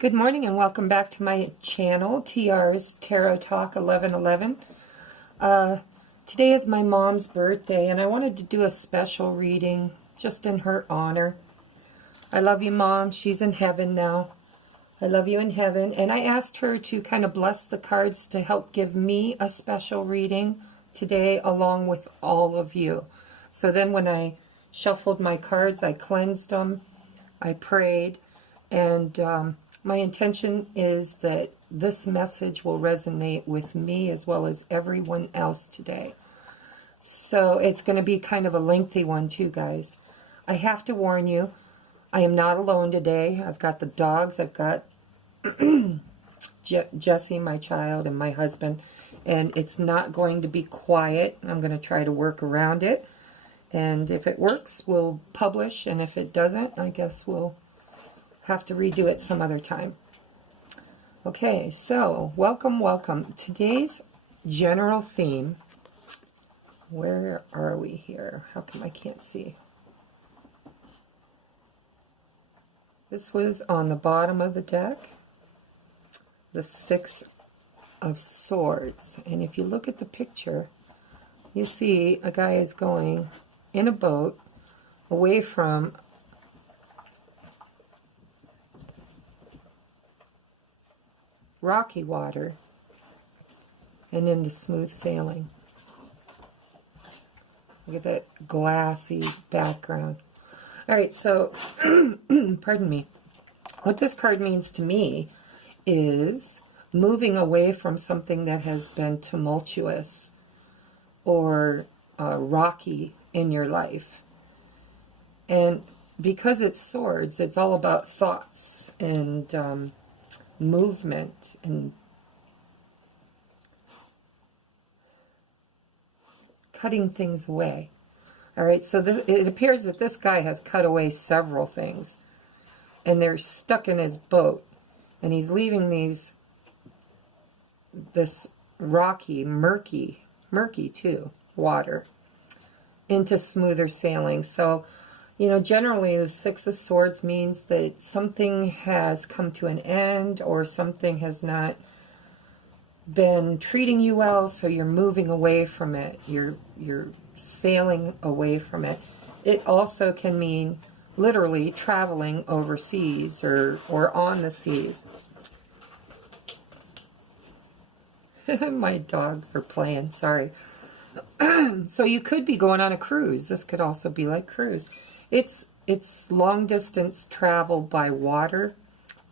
Good morning and welcome back to my channel, T.R's Tarot Talk 1111. Today is my mom's birthday and I wanted to do a special reading just in her honor. I love you, Mom. She's in heaven now. I love you in heaven. And I asked her to kind of bless the cards to help give me a special reading today along with all of you. So then when I shuffled my cards, I cleansed them, I prayed, and my intention is that this message will resonate with me as well as everyone else today. So it's going to be kind of a lengthy one too, guys. I have to warn you, I am not alone today. I've got the dogs, I've got Jesse, my child, and my husband, and it's not going to be quiet. I'm going to try to work around it, and if it works, we'll publish, and if it doesn't, I guess we'll have to redo it some other time. Okay, so welcome. Today's general theme, where are we here? How come I can't see? This was on the bottom of the deck, the Six of Swords. And if you look at the picture, you see a guy is going in a boat away from rocky water and into smooth sailing. Look at that glassy background. All right, so, pardon me. What this card means to me is moving away from something that has been tumultuous or rocky in your life. And because it's swords, it's all about thoughts and movement and cutting things away. All right, so it appears that this guy has cut away several things, and they're stuck in his boat, and he's leaving this rocky, murky too, water into smoother sailing. So, you know, generally the Six of Swords means that something has come to an end or something has not been treating you well, so you're moving away from it. You're sailing away from it. It also can mean literally traveling overseas or on the seas. My dogs are playing, sorry. So you could be going on a cruise. This could also be like cruise. It's long distance travel by water,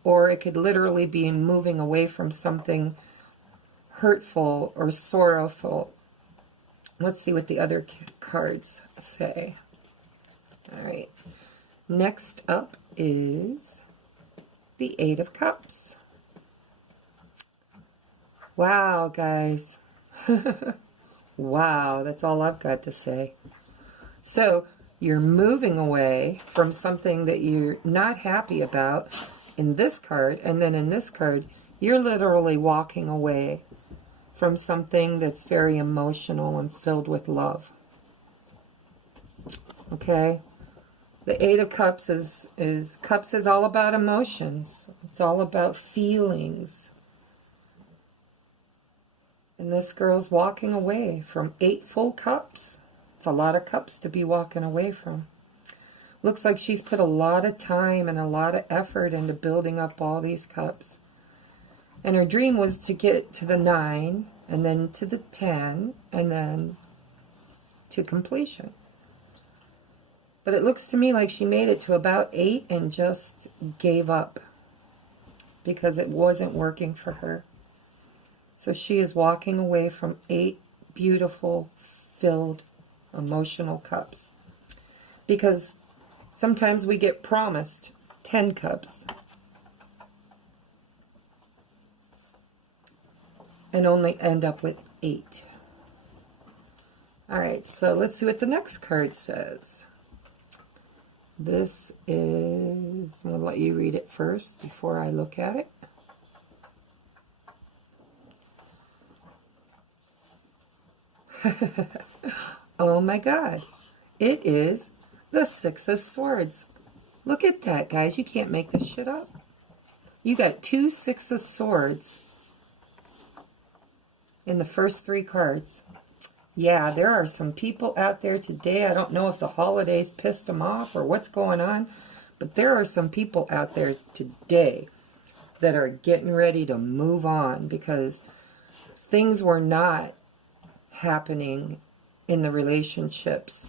or it could literally be moving away from something hurtful or sorrowful. Let's see what the other cards say. All right. Next up is the Eight of Cups. Wow, guys. Wow, that's all I've got to say. So, you're moving away from something that you're not happy about in this card, and then in this card, you're literally walking away from something that's very emotional and filled with love. Okay? The Eight of Cups is all about emotions. It's all about feelings. And this girl's walking away from 8 full cups. It's a lot of cups to be walking away from. Looks like she's put a lot of time and a lot of effort into building up all these cups. And her dream was to get to the 9, and then to the 10, and then to completion. But it looks to me like she made it to about 8 and just gave up because it wasn't working for her. So she is walking away from 8 beautiful, filled, emotional cups. Because sometimes we get promised 10 cups and only end up with 8. All right, so let's see what the next card says. This is, I'm going to let you read it first before I look at it. Oh my God, it is the Six of Swords. Look at that, guys. You can't make this shit up. You got 2 Six of Swords in the first 3 cards. Yeah, there are some people out there today. I don't know if the holidays pissed them off or what's going on, but there are some people out there today that are getting ready to move on because things were not happening in the relationships.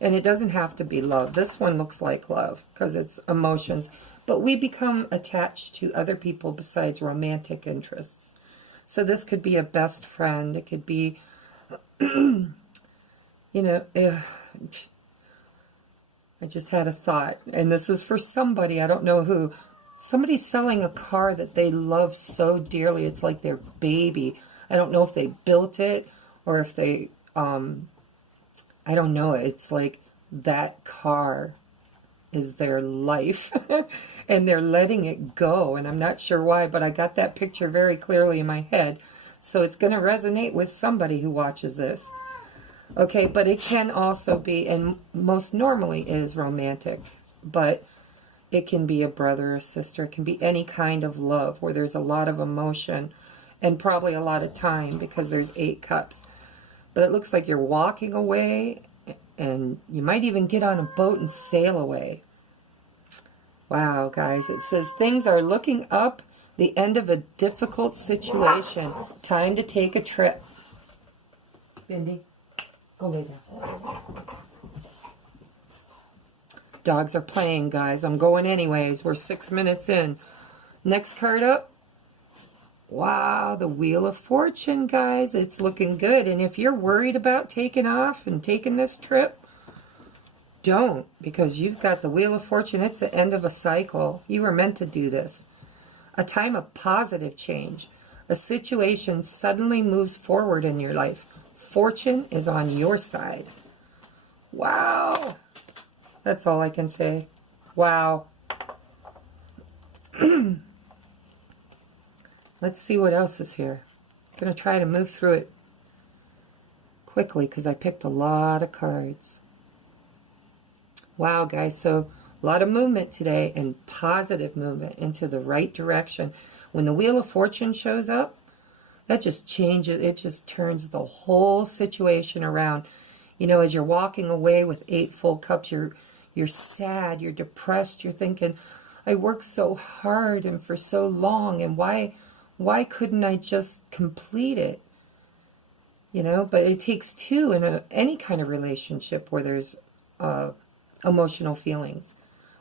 And it doesn't have to be love. This one looks like love because it's emotions. But we become attached to other people besides romantic interests. So this could be a best friend. It could be, you know, I just had a thought. And this is for somebody, I don't know who. Somebody's selling a car that they love so dearly. It's like their baby. I don't know if they built it or if they, I don't know. It's like that car is their life and they're letting it go. And I'm not sure why, but I got that picture very clearly in my head. So it's going to resonate with somebody who watches this. Okay, but it can also be, and most normally is romantic, but it can be a brother or sister. It can be any kind of love where there's a lot of emotion and probably a lot of time because there's 8 cups. But it looks like you're walking away, and you might even get on a boat and sail away. Wow, guys. It says things are looking up, the end of a difficult situation. Time to take a trip. Bindi, go lay down. Dogs are playing, guys. I'm going anyways. We're 6 minutes in. Next card up. Wow, the Wheel of Fortune, guys. It's looking good. And if you're worried about taking off and taking this trip, don't, because you've got the Wheel of Fortune. It's the end of a cycle. You were meant to do this. A time of positive change. A situation suddenly moves forward in your life. Fortune is on your side. Wow. That's all I can say. Wow. Let's see what else is here. I'm going to try to move through it quickly because I picked a lot of cards. Wow, guys. So a lot of movement today and positive movement into the right direction. When the Wheel of Fortune shows up, that just changes. It just turns the whole situation around. You know, as you're walking away with 8 full cups, you're sad, you're depressed, you're thinking, I worked so hard and for so long, and why couldn't I just complete it? You know, but it takes 2 in any kind of relationship where there's emotional feelings.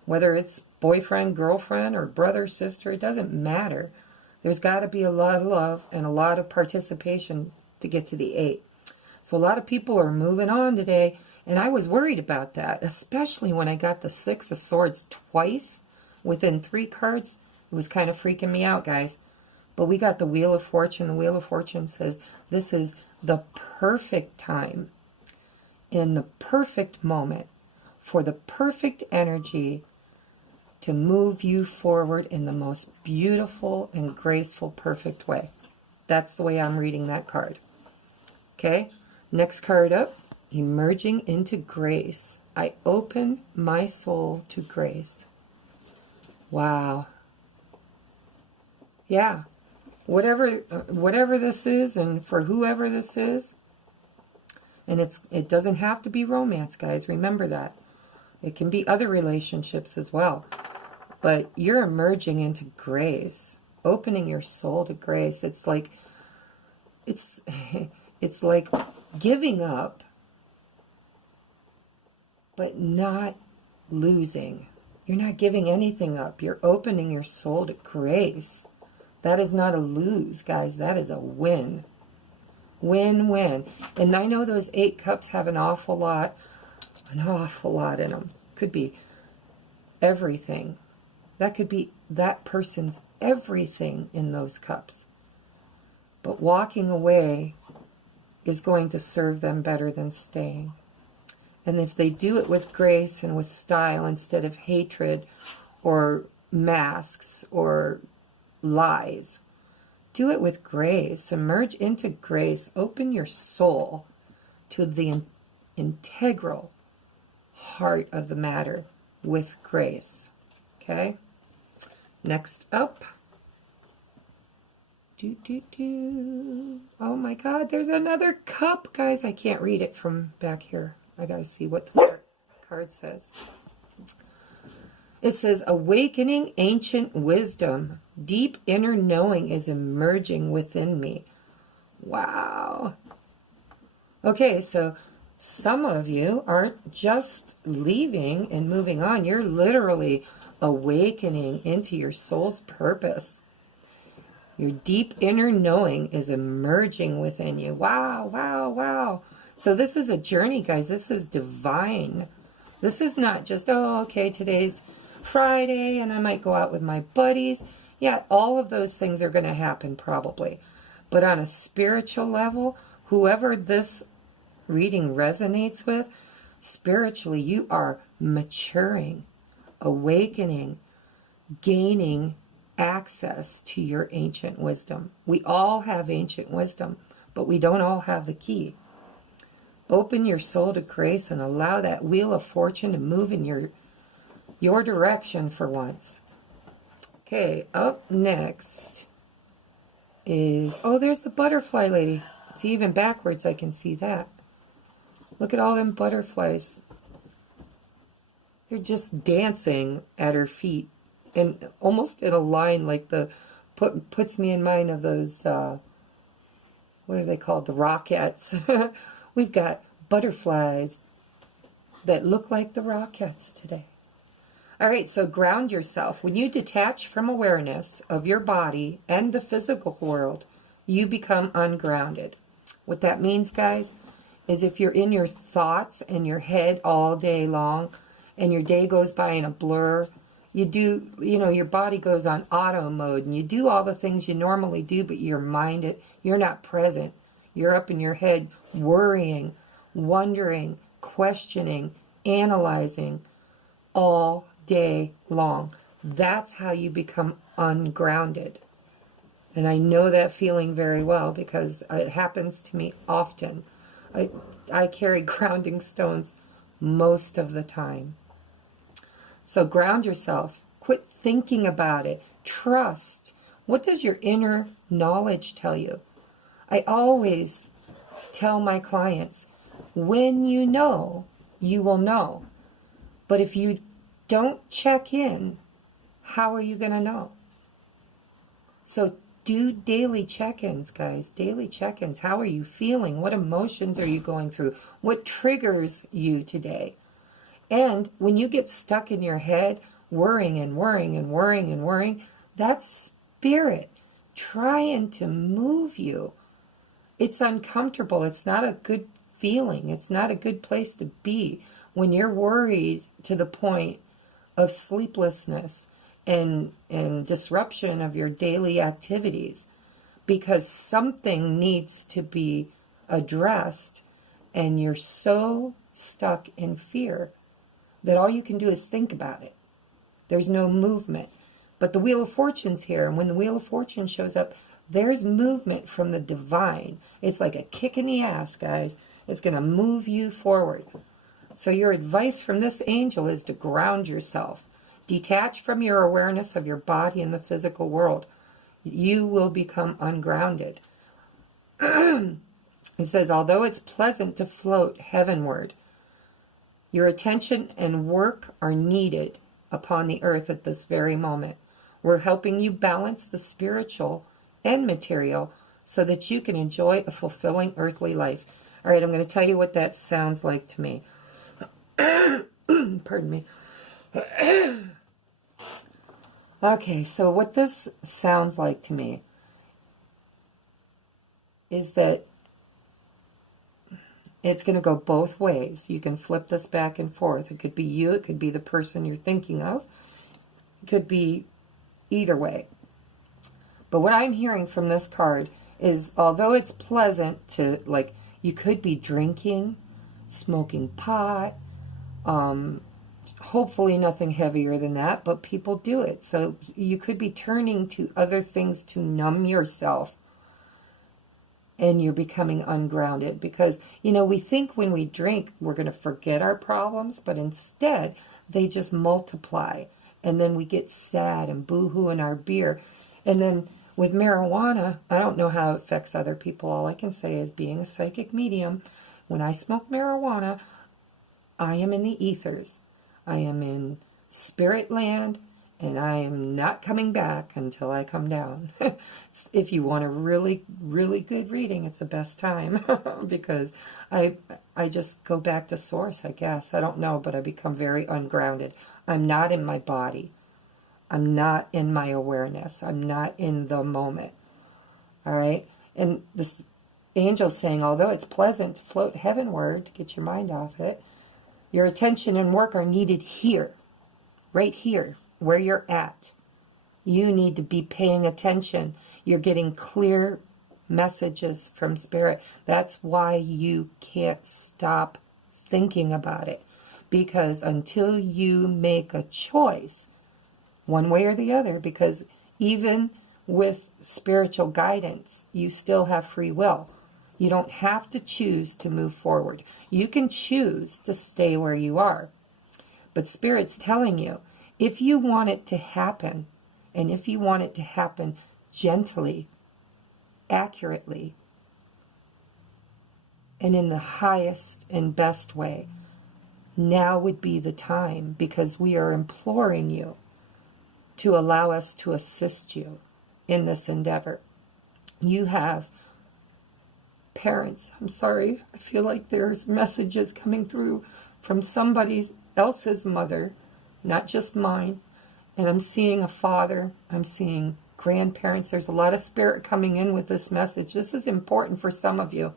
Whether it's boyfriend, girlfriend, or brother, sister, it doesn't matter. There's got to be a lot of love and a lot of participation to get to the 8. So a lot of people are moving on today, and I was worried about that, especially when I got the 6 of Swords twice within 3 cards. It was kind of freaking me out, guys. But we got the Wheel of Fortune. The Wheel of Fortune says this is the perfect time, in the perfect moment, for the perfect energy to move you forward in the most beautiful and graceful, perfect way. That's the way I'm reading that card. Okay, next card up, emerging into grace. I open my soul to grace. Wow. Yeah. Whatever this is, and for whoever this is, and it doesn't have to be romance, guys. Remember that. It can be other relationships as well. But you're emerging into grace, opening your soul to grace. It's like giving up, but not losing. You're not giving anything up. You're opening your soul to grace. That is not a lose, guys. That is a win. Win-win. And I know those 8 cups have an awful lot in them. Could be everything. That could be that person's everything in those cups. But walking away is going to serve them better than staying. And if they do it with grace and with style instead of hatred or masks or lies, do it with grace. Emerge into grace. Open your soul to the integral heart of the matter with grace. Okay? Next up, Oh my God, there's another cup, guys. I can't read it from back here. I gotta see what the card says. It says, awakening ancient wisdom. Deep inner knowing is emerging within me. Wow. Okay, so some of you aren't just leaving and moving on. You're literally awakening into your soul's purpose. Your deep inner knowing is emerging within you. Wow, wow, wow. So this is a journey, guys. This is divine. This is not just, oh, okay, today's Friday and I might go out with my buddies. Yeah, all of those things are going to happen probably. But on a spiritual level, whoever this reading resonates with, spiritually, you are maturing, awakening, gaining access to your ancient wisdom. We all have ancient wisdom, but we don't all have the key. Open your soul to grace and allow that wheel of fortune to move in your direction for once. Okay, up next is, oh, there's the butterfly lady. See, even backwards I can see that. Look at all them butterflies. They're just dancing at her feet. And almost in a line like puts me in mind of those, what are they called? The Rockettes. We've got butterflies that look like the Rockettes today. All right, so ground yourself. When you detach from awareness of your body and the physical world, you become ungrounded. What that means, guys, is if you're in your thoughts and your head all day long and your day goes by in a blur, your body goes on auto mode and you do all the things you normally do, but you're not present. You're up in your head worrying, wondering, questioning, analyzing all day long. That's how you become ungrounded. And I know that feeling very well because it happens to me often. I carry grounding stones most of the time. So ground yourself. Quit thinking about it. Trust. What does your inner knowledge tell you? I always tell my clients, when you know, you will know. But if you don't check in, how are you going to know? So do daily check-ins, guys. Daily check-ins. How are you feeling? What emotions are you going through? What triggers you today? And when you get stuck in your head, worrying and worrying and worrying and worrying, that's spirit trying to move you. It's uncomfortable. It's not a good feeling. It's not a good place to be when you're worried to the point of sleeplessness and disruption of your daily activities, because something needs to be addressed and you're so stuck in fear that all you can do is think about it. There's no movement. But the Wheel of Fortune's here, and when the Wheel of Fortune shows up, there's movement from the divine. It's like a kick in the ass, guys. It's going to move you forward. So your advice from this angel is to ground yourself. Detach from your awareness of your body and the physical world. You will become ungrounded. It says, although it's pleasant to float heavenward, your attention and work are needed upon the earth at this very moment. We're helping you balance the spiritual and material so that you can enjoy a fulfilling earthly life. All right, I'm going to tell you what that sounds like to me. Pardon me. Okay, so what this sounds like to me is that it's going to go both ways. You can flip this back and forth. It could be you. It could be the person you're thinking of. It could be either way. But what I'm hearing from this card is, although it's pleasant to, like, you could be drinking, smoking pot, hopefully nothing heavier than that, but people do it. So you could be turning to other things to numb yourself, and you're becoming ungrounded because, we think when we drink, we're going to forget our problems, but instead they just multiply. And then we get sad and boo-hoo in our beer. And then With marijuana, I don't know how it affects other people. All I can say is, being a psychic medium, when I smoke marijuana, I am in the ethers. I am in spirit land, and I am not coming back until I come down. If you want a really, really good reading, it's the best time because I just go back to source, I guess. I don't know, but I become very ungrounded. I'm not in my body. I'm not in my awareness. I'm not in the moment. All right? And this angel's saying, although it's pleasant to float heavenward to get your mind off it, your attention and work are needed here, right here, where you're at. You need to be paying attention. You're getting clear messages from Spirit. That's why you can't stop thinking about it. Because until you make a choice, one way or the other, because even with spiritual guidance, you still have free will. You don't have to choose to move forward. You can choose to stay where you are. But Spirit's telling you, if you want it to happen, and if you want it to happen gently, accurately, and in the highest and best way, now would be the time, because we are imploring you to allow us to assist you in this endeavor. You have parents. I'm sorry, I feel like there's messages coming through from somebody else's mother, not just mine. And I'm seeing a father. I'm seeing grandparents. There's a lot of spirit coming in with this message. This is important for some of you.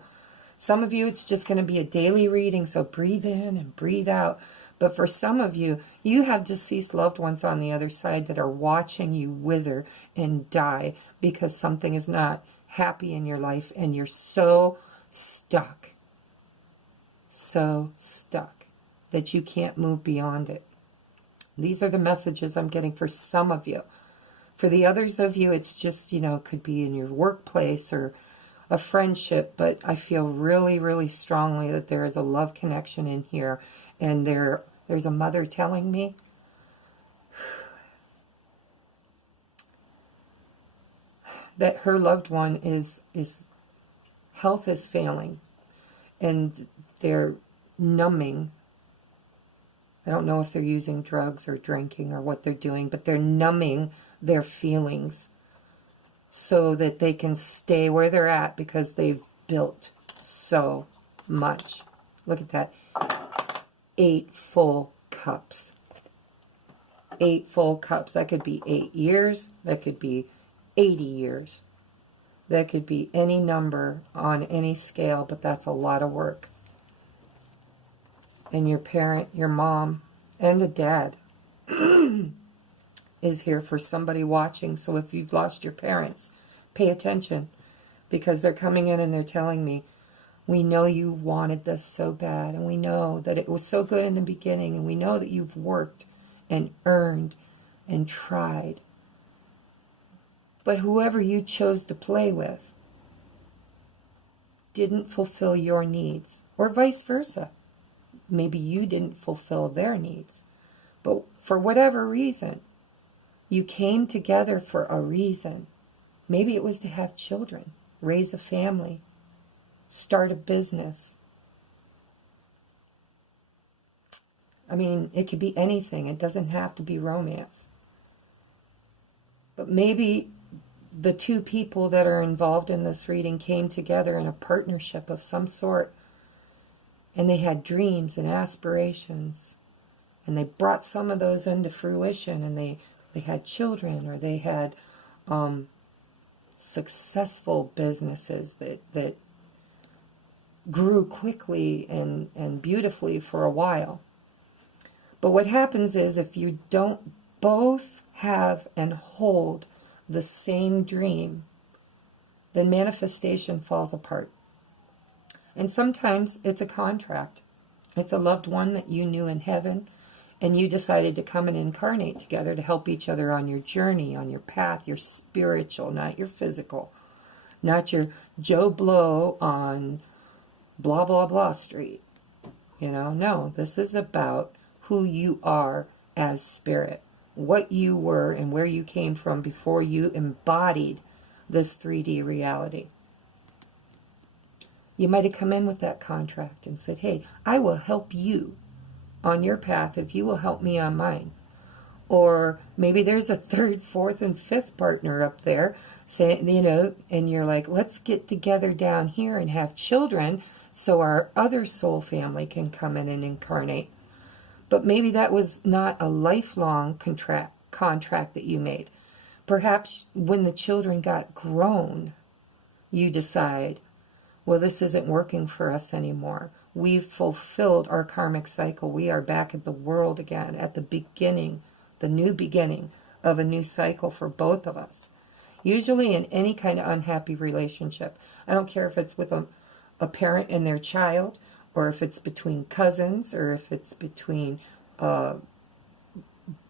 Some of you, it's just going to be a daily reading, so breathe in and breathe out. But for some of you, you have deceased loved ones on the other side that are watching you wither and die because something is not happy in your life and you're so stuck that you can't move beyond it. These are the messages I'm getting for some of you. For the others of you, it's just, it could be in your workplace or a friendship, but I feel really, really strongly that there is a love connection in here, and there's a mother telling me that her loved one is health is failing, and they're numbing. I don't know if they're using drugs or drinking or what they're doing, but they're numbing their feelings so that they can stay where they're at because they've built so much. Look at that. 8 full cups. 8 full cups. That could be 8 years. That could be 80 years. That could be any number on any scale, but that's a lot of work. And your parent, your mom, and a dad is here for somebody watching. So if you've lost your parents, pay attention, because they're coming in and they're telling me, we know you wanted this so bad, and we know that it was so good in the beginning, and we know that you've worked and earned and tried. But whoever you chose to play with didn't fulfill your needs, or vice versa. Maybe you didn't fulfill their needs. But for whatever reason, you came together for a reason. Maybe it was to have children, raise a family, start a business. I mean, it could be anything. It doesn't have to be romance. But maybe the 2 people that are involved in this reading came together in a partnership of some sort, and they had dreams and aspirations, and they brought some of those into fruition, and they had children, or they had successful businesses that grew quickly and beautifully for a while. But what happens is, if you don't both have and hold the same dream, then manifestation falls apart. And sometimes it's a contract. It's a loved one that you knew in heaven, and you decided to come and incarnate together to help each other on your journey, on your path, your spiritual, not your physical. Not your Joe Blow on blah, blah, blah street. No, this is about who you are as spirit. What you were and where you came from before you embodied this 3D reality. You might have come in with that contract and said, hey, I will help you on your path if you will help me on mine. Or maybe there's a third, fourth, and fifth partner up there, saying, you know, and you're like, let's get together down here and have children so our other soul family can come in and incarnate. But maybe that was not a lifelong contract that you made. Perhaps when the children got grown, you decide, well, this isn't working for us anymore. We've fulfilled our karmic cycle. We are back at the world again, at the beginning, the new beginning of a new cycle for both of us. Usually in any kind of unhappy relationship. I don't care if it's with a parent and their child, or if it's between cousins, or if it's between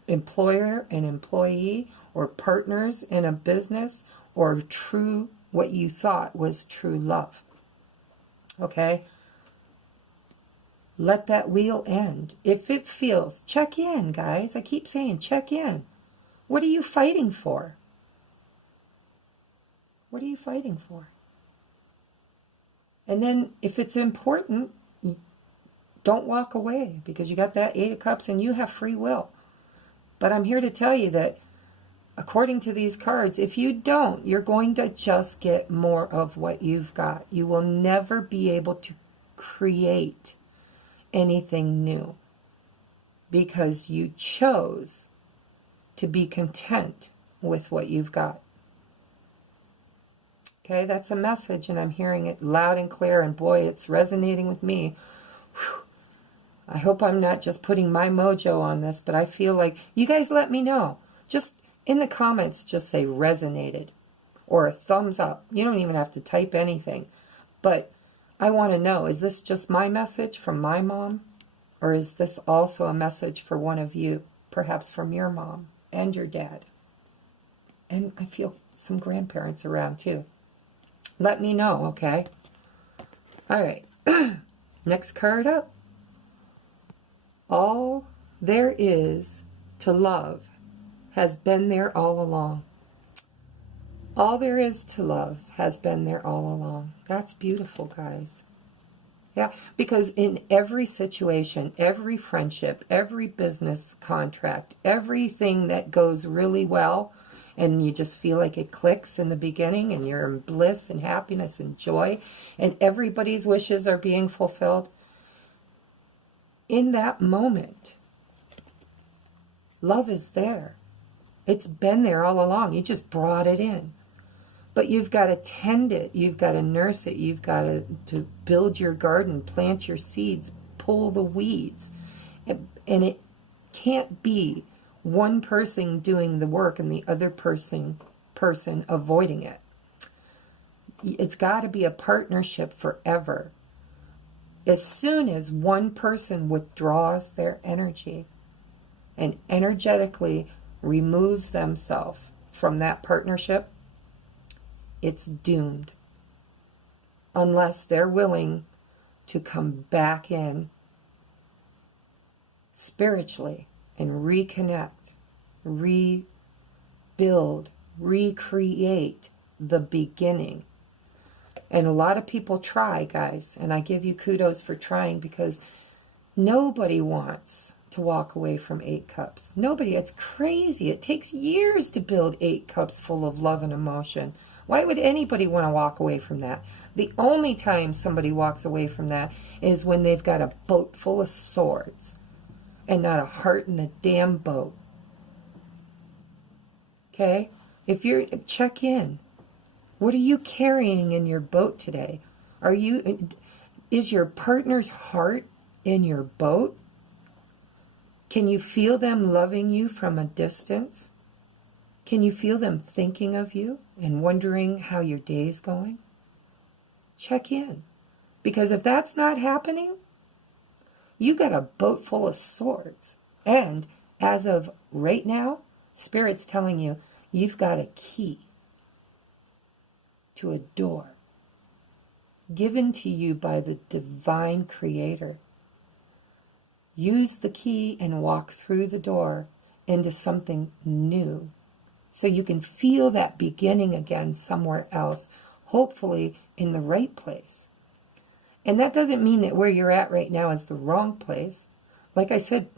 employer and employee, or partners in a business, or true, what you thought was true love. Okay? Let that wheel end. If it feels, check in, guys. I keep saying check in. What are you fighting for? What are you fighting for? And then if it's important, don't walk away, because you got that 8 of Cups and you have free will. But I'm here to tell you that according to these cards, if you don't, you're going to just get more of what you've got. You will never be able to create anything new because you chose to be content with what you've got. Okay, that's a message, and I'm hearing it loud and clear, and boy, it's resonating with me. Whew. I hope I'm not just putting my mojo on this, but I feel like you guys let me know. Just in the comments, just say resonated or a thumbs up. You don't even have to type anything. But I want to know, is this just my message from my mom? Or is this also a message for one of you, perhaps from your mom and your dad? And I feel some grandparents around too. Let me know, okay? All right. Next card up. All there is to love has been there all along. All there is to love has been there all along. That's beautiful, guys. Yeah, because in every situation, every friendship, every business contract, everything that goes really well, and you just feel like it clicks in the beginning, and you're in bliss and happiness and joy, and everybody's wishes are being fulfilled, in that moment, love is there. It's been there all along. You just brought it in. But you've got to tend it. You've got to nurse it. You've got to build your garden, plant your seeds, pull the weeds. And it can't be one person doing the work and the other person avoiding it. It's got to be a partnership forever. As soon as one person withdraws their energy and energetically removes themselves from that partnership, it's doomed. Unless they're willing to come back in spiritually and reconnect, rebuild, recreate the beginning. And a lot of people try, guys, and I give you kudos for trying, because nobody wants to walk away from 8 cups. Nobody. It's crazy. It takes years to build 8 cups full of love and emotion. Why would anybody want to walk away from that? The only time somebody walks away from that is when they've got a boat full of swords and not a heart in the damn boat. Okay? If you're, check in. What are you carrying in your boat today? Is your partner's heart in your boat? Can you feel them loving you from a distance? Can you feel them thinking of you and wondering how your day's going? Check in. Because if that's not happening, you got a boat full of swords. And as of right now, Spirit's telling you, you've got a key to a door given to you by the divine creator. Use the key and walk through the door into something new, so you can feel that beginning again somewhere else, hopefully in the right place. And that doesn't mean that where you're at right now is the wrong place. Like I said,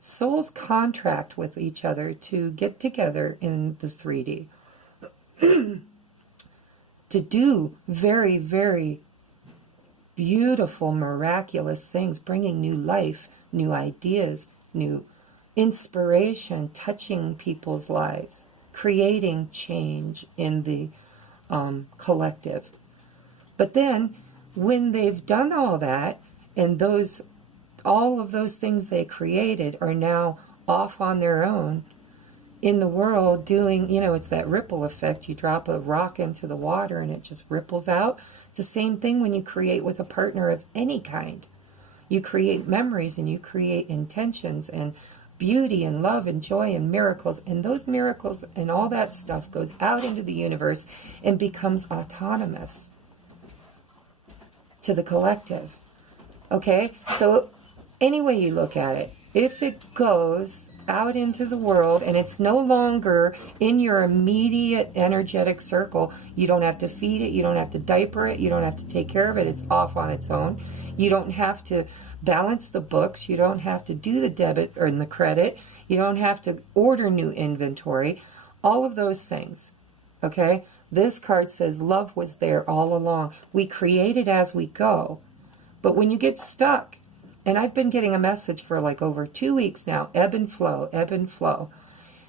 souls contract with each other to get together in the 3D to do very, very beautiful, miraculous things, bringing new life, new ideas, new inspiration, touching people's lives, creating change in the collective. But then, when they've done all that, and all of those things they created are now off on their own in the world doing, it's that ripple effect. You drop a rock into the water and it just ripples out. It's the same thing when you create with a partner of any kind. You create memories and you create intentions and beauty and love and joy and miracles. And those miracles and all that stuff goes out into the universe and becomes autonomous to the collective. Okay? So any way you look at it, if it goes out into the world and it's no longer in your immediate energetic circle, you don't have to feed it, you don't have to diaper it, you don't have to take care of it, it's off on its own. You don't have to balance the books, you don't have to do the debit or the credit, you don't have to order new inventory, all of those things. Okay? This card says love was there all along. We create it as we go. But when you get stuck, and I've been getting a message for like over 2 weeks now, ebb and flow, ebb and flow.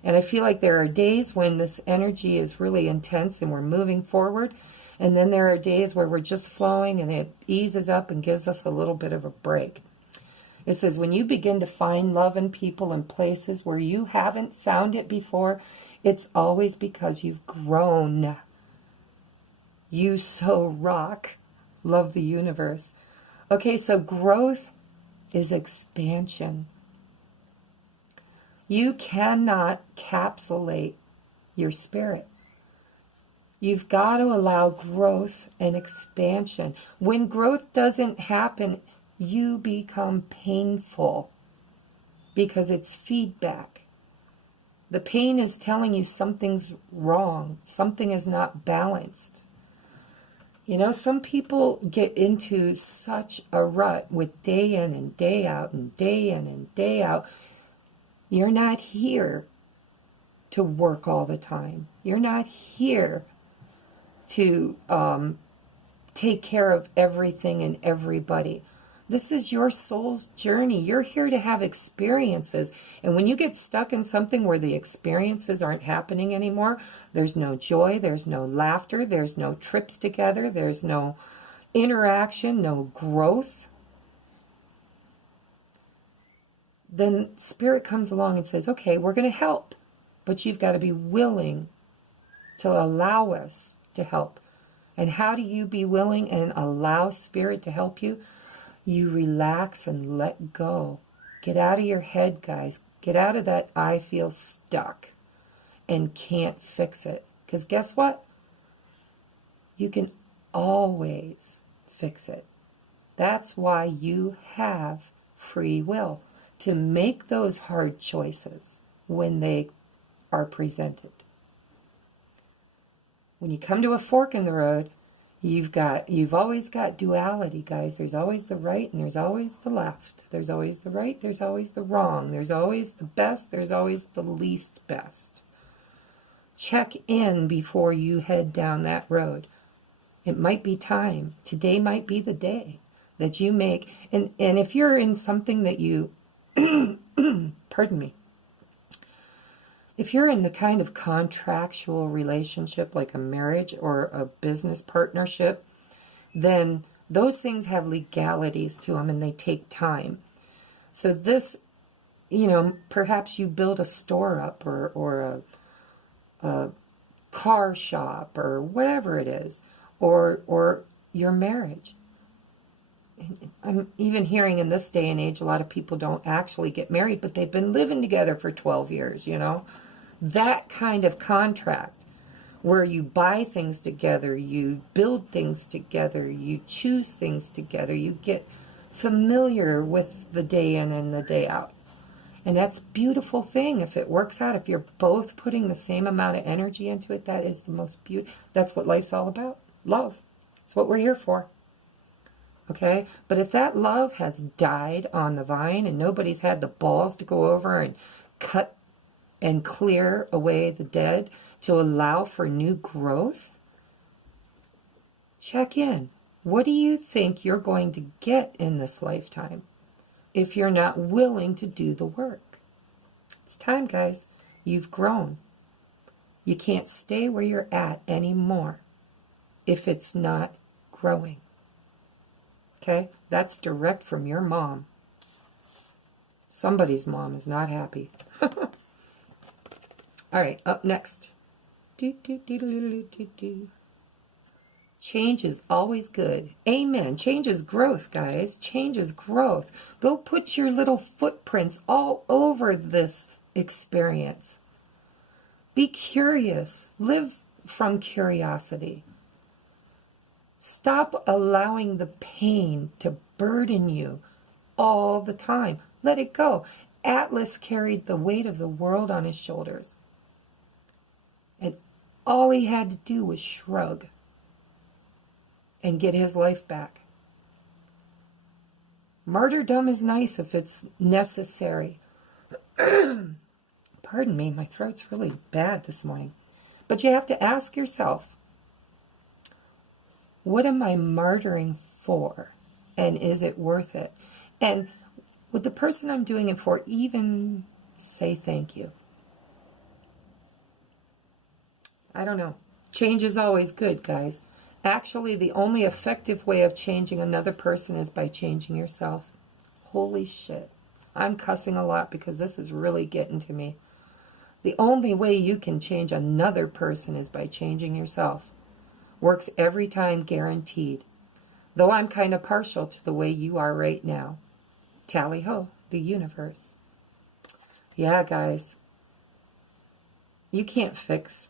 And I feel like there are days when this energy is really intense and we're moving forward. And then there are days where we're just flowing and it eases up and gives us a little bit of a break. It says when you begin to find love in people and places where you haven't found it before, it's always because you've grown. You so rock. Love the universe. Okay, so growth is expansion. You cannot capsulate your spirit. You've got to allow growth and expansion. When growth doesn't happen, you become painful because it's feedback. The pain is telling you something's wrong, something is not balanced. Some people get into such a rut with day in and day out and day in and day out. You're not here to work all the time. You're not here to take care of everything and everybody. This is your soul's journey. You're here to have experiences. And when you get stuck in something where the experiences aren't happening anymore, there's no joy, there's no laughter, there's no trips together, there's no interaction, no growth, then Spirit comes along and says, okay, we're going to help. But you've got to be willing to allow us to help. And how do you be willing and allow Spirit to help you? You relax and let go. Get out of your head, guys. Get out of that I feel stuck and can't fix it. Because guess what? You can always fix it. That's why you have free will to make those hard choices when they are presented. When you come to a fork in the road, you've always got duality, guys. There's always the right and there's always the left. There's always the right, there's always the wrong. There's always the best, there's always the least best. Check in before you head down that road. It might be time. Today might be the day that you make. And if you're in something that you, pardon me, if you're in the kind of contractual relationship like a marriage or a business partnership, then those things have legalities to them and they take time. So this, perhaps you build a store up or a car shop or whatever it is, or your marriage. I'm even hearing in this day and age, a lot of people don't actually get married, but they've been living together for 12 years, That kind of contract where you buy things together, you build things together, you choose things together, you get familiar with the day in and the day out. And that's a beautiful thing. If it works out, if you're both putting the same amount of energy into it, that is the most beautiful. That's what life's all about. Love. That's what we're here for. Okay? But if that love has died on the vine and nobody's had the balls to go over and cut and clear away the dead to allow for new growth, check in. What do you think you're going to get in this lifetime if you're not willing to do the work? It's time, guys. You've grown. You can't stay where you're at anymore if it's not growing. Okay? That's direct from your mom. Somebody's mom is not happy. All right, up next. Change is always good. Amen. Change is growth, guys. Change is growth. Go put your little footprints all over this experience. Be curious. Live from curiosity. Stop allowing the pain to burden you all the time. Let it go. Atlas carried the weight of the world on his shoulders. And all he had to do was shrug and get his life back. Martyrdom is nice if it's necessary. Pardon me, my throat's really bad this morning. But you have to ask yourself, what am I martyring for? And is it worth it? And would the person I'm doing it for even say thank you? I don't know. Change is always good, guys. Actually, the only effective way of changing another person is by changing yourself. Holy shit. I'm cussing a lot because this is really getting to me. The only way you can change another person is by changing yourself. Works every time, guaranteed. Though I'm kind of partial to the way you are right now. Tally-ho, the universe. Yeah, guys. You can't fix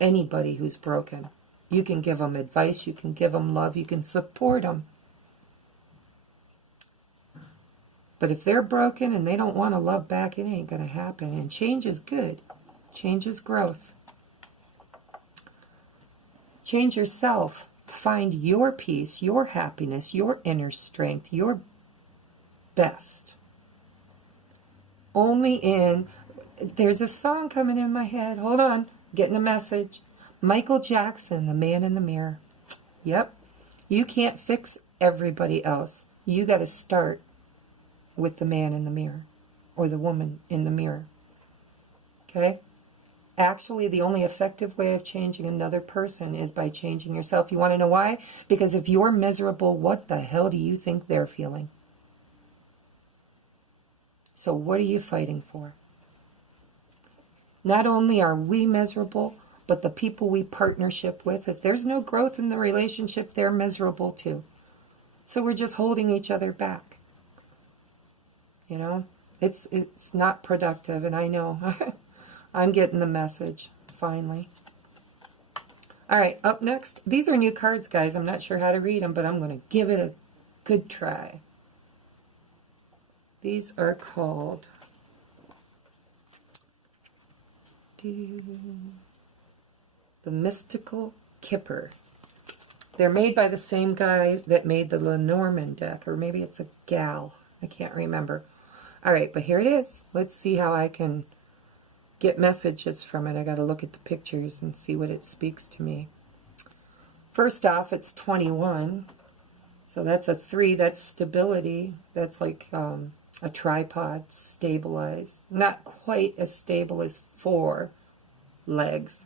anybody who's broken. You can give them advice, you can give them love, you can support them. But if they're broken and they don't want to love back, it ain't going to happen. And change is good. Change is growth. Change yourself. Find your peace, your happiness, your inner strength, your best. Only in... There's a song coming in my head. Hold on. Getting a message. Michael Jackson, The Man in the Mirror. Yep. You can't fix everybody else. You got to start with the man in the mirror. Or the woman in the mirror. Okay? Actually, the only effective way of changing another person is by changing yourself. You want to know why? Because if you're miserable, what the hell do you think they're feeling? So what are you fighting for? Not only are we miserable, but the people we partnership with, if there's no growth in the relationship, they're miserable too. So we're just holding each other back. You know, it's not productive, and I know. I'm getting the message, finally. All right, up next. These are new cards, guys. I'm not sure how to read them, but I'm going to give it a good try. These are called... The Mystical Kipper. They're made by the same guy that made the Lenormand deck, or maybe it's a gal. I can't remember. All right, but here it is. Let's see how I can get messages from it. I got to look at the pictures and see what it speaks to me. First off, it's 21. So that's a 3. That's stability. That's like a tripod, stabilized. Not quite as stable as 4 legs.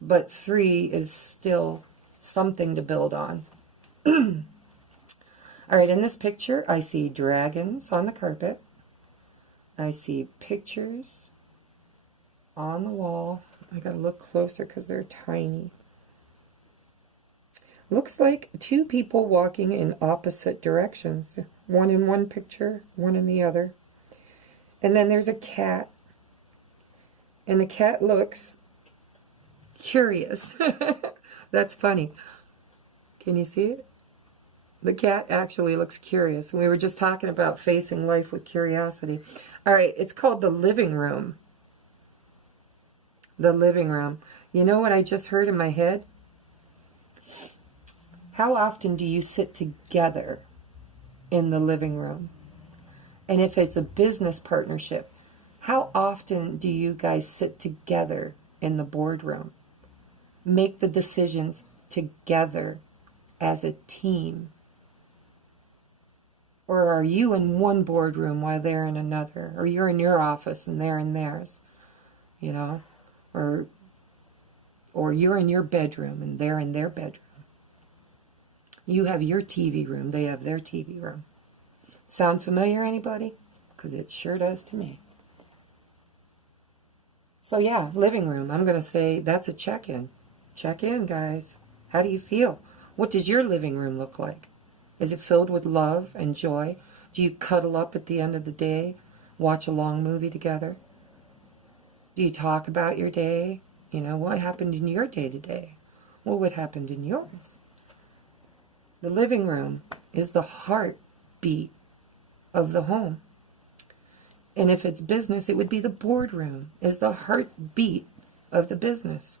But 3 is still something to build on. All right, in this picture, I see dragons on the carpet. I see pictures on the wall. I gotta look closer because they're tiny. Looks like 2 people walking in opposite directions. One in one picture, one in the other. And then there's a cat. And the cat looks curious. That's funny. Can you see it? The cat actually looks curious. We were just talking about facing life with curiosity. All right, it's called the living room. The living room. You know what I just heard in my head? How often do you sit together in the living room? And if it's a business partnership, how often do you guys sit together in the boardroom? Make the decisions together as a team. Or are you in one boardroom while they're in another? Or you're in your office and they're in theirs, you know? Or you're in your bedroom and they're in their bedroom. You have your TV room, they have their TV room. Sound familiar, anybody? Because it sure does to me. So yeah, living room. I'm going to say that's a check-in. Check in, guys. How do you feel? What does your living room look like? Is it filled with love and joy? Do you cuddle up at the end of the day? Watch a long movie together? Do you talk about your day? You know, what happened in your day today? Well, what happened in yours? The living room is the heartbeat of the home. And if it's business, it would be the boardroom, is the heartbeat of the business.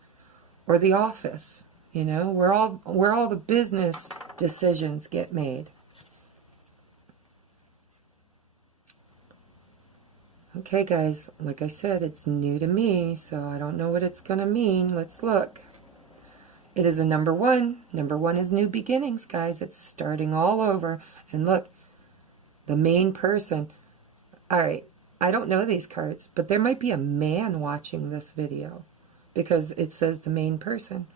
Or the office, you know, where all the business decisions get made. Okay, guys, like I said, it's new to me, so I don't know what it's going to mean. Let's look. It is a number 1. Number 1 is new beginnings, guys. It's starting all over. And look, the main person. All right, I don't know these cards, but there might be a man watching this video because it says the main person.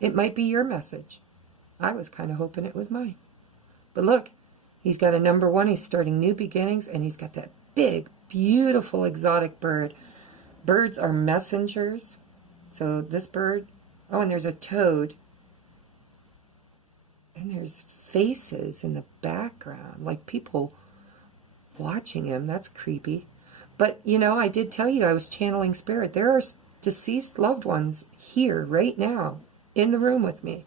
It might be your message. I was kind of hoping it was mine. But look, he's got a number 1. He's starting new beginnings, and he's got that big, beautiful, exotic bird. Birds are messengers. So this bird, oh, and there's a toad. And there's faces in the background, like people watching him. That's creepy. But, you know, I did tell you I was channeling spirit. There are deceased loved ones here right now in the room with me.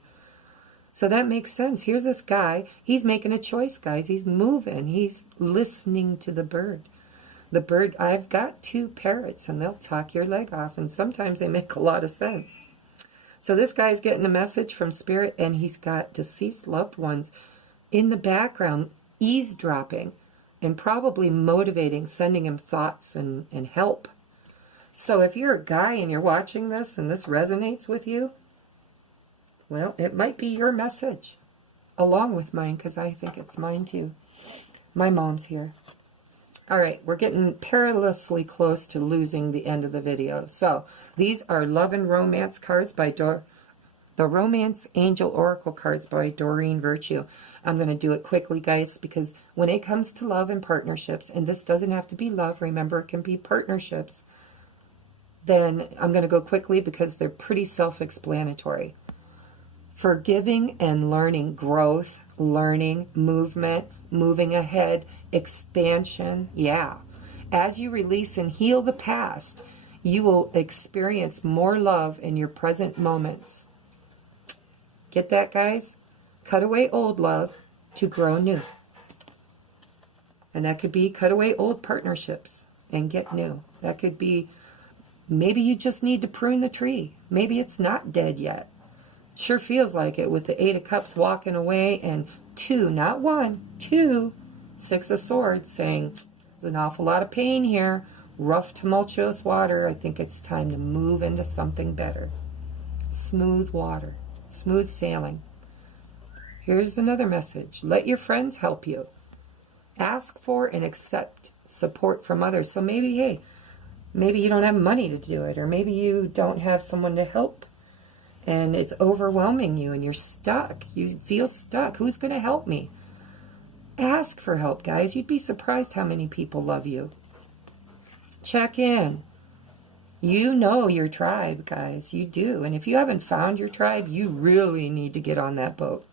So that makes sense. Here's this guy. He's making a choice, guys. He's moving. He's listening to the bird. The bird, I've got 2 parrots, and they'll talk your leg off, and sometimes they make a lot of sense. So this guy's getting a message from spirit, and he's got deceased loved ones in the background eavesdropping and probably motivating, sending him thoughts and help. So if you're a guy and you're watching this and this resonates with you, well, it might be your message, along with mine, because I think it's mine too. My mom's here. All right, we're getting perilously close to losing the end of the video. So these are Love and Romance cards by the Romance Angel Oracle cards by Doreen Virtue. I'm going to do it quickly, guys, because when it comes to love and partnerships, and this doesn't have to be love, remember, it can be partnerships, then I'm going to go quickly because they're pretty self-explanatory. Forgiving and learning, growth, learning, movement, moving ahead, expansion, yeah. As you release and heal the past, you will experience more love in your present moments. Get that, guys? Cut away old love to grow new. And that could be cut away old partnerships and get new. That could be, maybe you just need to prune the tree. Maybe it's not dead yet. Sure feels like it with the 8 of Cups walking away and 2, not 1, 2, 6 of Swords saying, there's an awful lot of pain here. Rough, tumultuous water. I think it's time to move into something better. Smooth water. Smooth sailing. Here's another message. Let your friends help you. Ask for and accept support from others. So maybe, hey, maybe you don't have money to do it, or maybe you don't have someone to help, and it's overwhelming you, and you're stuck. You feel stuck. Who's going to help me? Ask for help, guys. You'd be surprised how many people love you. Check in. You know your tribe, guys. You do. And if you haven't found your tribe, you really need to get on that boat.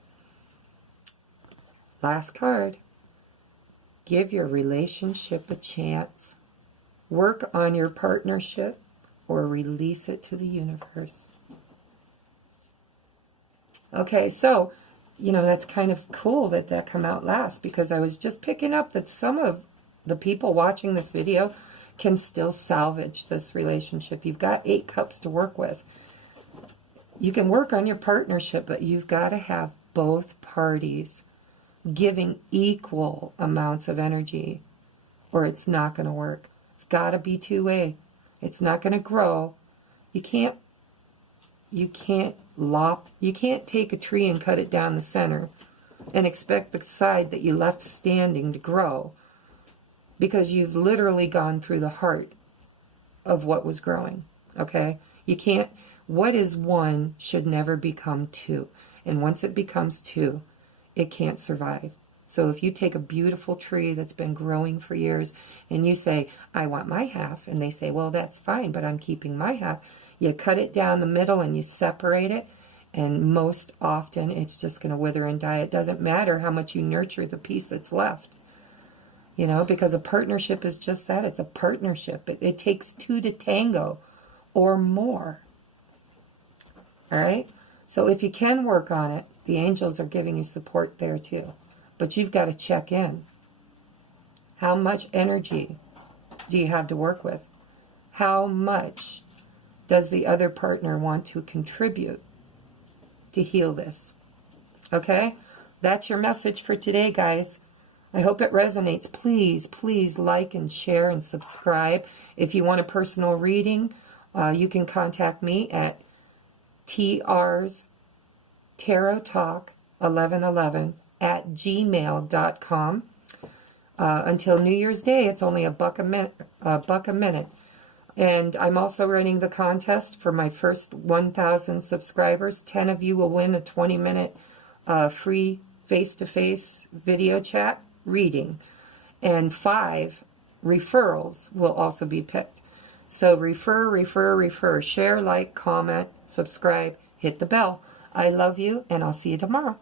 Last card. Give your relationship a chance. Work on your partnership or release it to the universe. Okay, so you know, that's kind of cool that that come out last, because I was just picking up that some of the people watching this video can still salvage this relationship. You've got 8 cups to work with. You can work on your partnership, but you've got to have both parties giving equal amounts of energy, or it's not going to work. It's got to be two-way. It's not going to grow. You can't take a tree and cut it down the center and expect the side that you left standing to grow, because you've literally gone through the heart of what was growing. Okay? You can't. What is one should never become two. And once it becomes two, it can't survive. So if you take a beautiful tree that's been growing for years and you say, I want my half, and they say, well, that's fine, but I'm keeping my half. You cut it down the middle and you separate it, and most often it's just going to wither and die. It doesn't matter how much you nurture the piece that's left. You know, because a partnership is just that. It's a partnership. It takes 2 to tango or more. All right? So if you can work on it, the angels are giving you support there too. But you've got to check in. How much energy do you have to work with? How much does the other partner want to contribute to heal this? Okay? That's your message for today, guys. I hope it resonates. Please, please like and share and subscribe. If you want a personal reading, you can contact me at T.R'sTarotTalk1111 at gmail.com. Until New Year's Day, it's only $1 a minute. And I'm also running the contest for my first 1,000 subscribers. 10 of you will win a 20-minute free face-to-face video chat reading. And 5 referrals will also be picked. So refer, share, like, comment, subscribe, hit the bell. I love you, and I'll see you tomorrow.